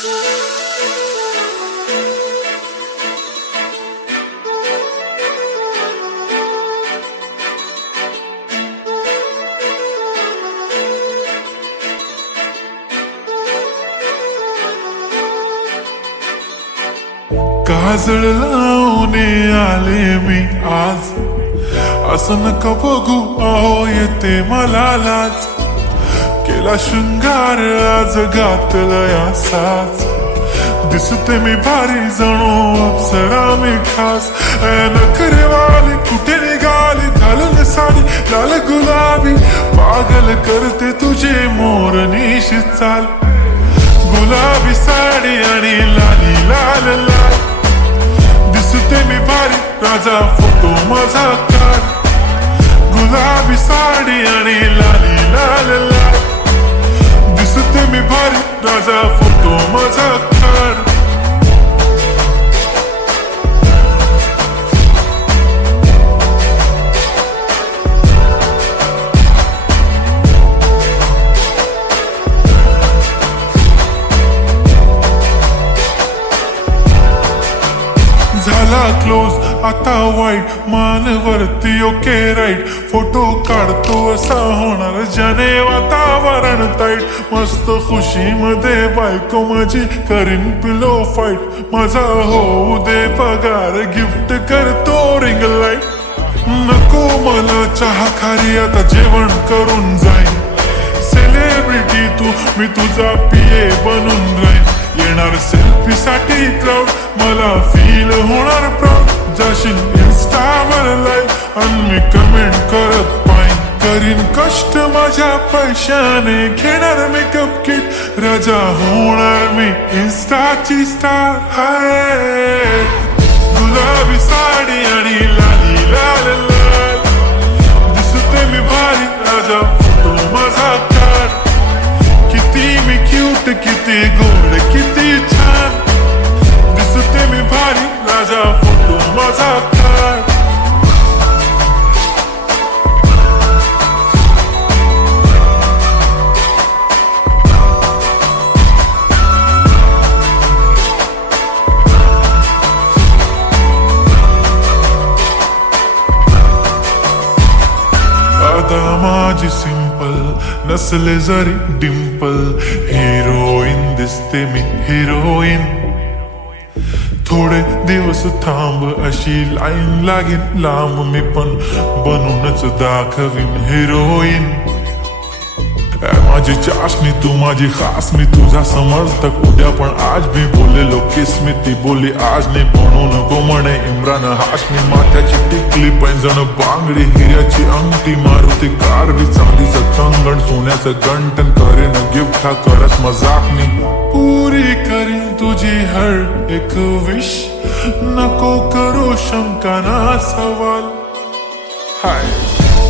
काजळ लावून आले मी आज, असं नका बघू अहो येते मला लाज. केला शृंगार आज घातलाय साज, दिसते मी भारी जणू अप्सरा मी खास. नखरेवाली कुठे निघाली घालून साडी लाल गुलाबी, पागल करते तुझे मोरनीशी चाल. गुलाबी साडी आणि लाली लाल लाल, दिसते मी भारी राजा फोटो माझा काढ. गुलाबी साडी आणि लाली लाल लाल, दिसते मी भारी राजा फोटो माझा काढ. झाला क्लोज आता वाईट, मानवरती ओके राईट. फोटो काढतो असा होणार ज्याने वातावरण ताईट. मस्त खुशी मध्ये बायको माझी करीन पिलो फाईट. माझा होऊ दे पगार गिफ्ट करतो रिंग लाईट. नको मला चहा खारी आता जेवण करून जाईन. सेलिब्रिटी तू मी तुझा पिये बनून राहीन. येणार सेल्फी साठी क्राऊड मला फील होणार प्राऊड. जाशील इन्स्टावर लाईव्ह आणि मी कमेंट करत पाईन. करीन कष्ट माझ्या पैशाने घेणार मेकअप किट. राजा होणार मी इन्स्टाची स्टार. हाय गुलाबी साडी आणि लाली लाल लाल, दिसते मी भारी राजा फोटो माझा काढ. किती मी क्यूट किती गोड किती छान, दिसते मी भारी राजा फोटो माझा काढ. आता माझी सिंपल नसले जरी डिंपल, हिरोईन दिसते मी हिरोईन. थोडे दिवस थांब अशी लाईन लागेल लांब, मी पण बनूनच दाखवीन हिरोईन. माझी चाशनी तू माझी खास, मी तुझा समर्थक उद्या पण आज मी बोललेलो किस मी. ती बोली आज नाही बनू नको म्हणे इम्रान हाशमी. माथ्याची टिकली पैंजण बांगडी हिऱ्याची अंगठी, मारुती कार बी चांदीचं कंगण सोन्याचं गंटन. करेन गिफ्ट हा करत मजाक मी, पुरी करीन तुझी हर एक विश. नको करू शंका ना सवाल. हाय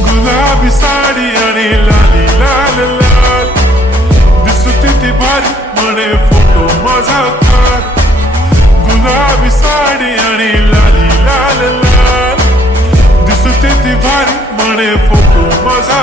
गुलाबी साडी आणि लाली लाल लाल, दिसते ती भारी म्हणे फोटो माझा काढ. गुलाबी साडी आणि लाली लाल लाल, दिसते ती भारी म्हणे फोटो माझा.